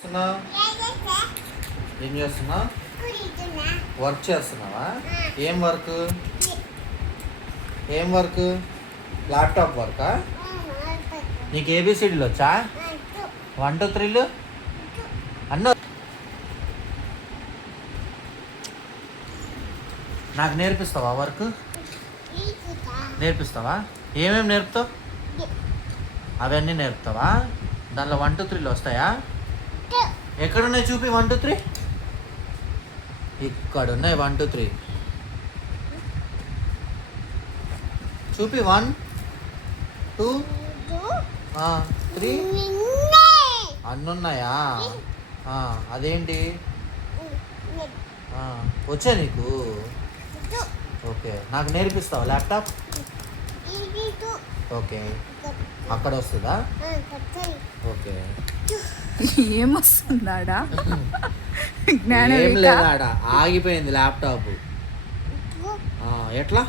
చేస్తున్నావు? ఏం చేస్తున్నావు? వర్క్ చేస్తున్నావా? ఏం వర్క్? ఏం వర్క్? ల్యాప్టాప్ వర్కా? నీకు ఏబిసిడీలు వచ్చా? 1 2 3లు అన్న నాకు నేర్పిస్తావా వర్క్? నేర్పిస్తావా? ఏమేమి నేర్పుతావు? అవన్నీ నేర్పుతావా? దానిలో 1 2 3లు వస్తాయా? ఎక్కడున్నాయి చూపి 1 2 3. ఇక్కడ ఉన్నాయి 1 2 3 చూపి. 1 2 3 అన్నున్నాయా? అదేంటి వచ్చా నీకు? ఓకే, నాకు నేర్పిస్తావా ల్యాప్టాప్? ఓకే, అక్కడ వస్తుందా? ఓకే. ఏమొస్తుందాడా? ఏం లేదా, ఆగిపోయింది ల్యాప్టాప్. ఎట్లా?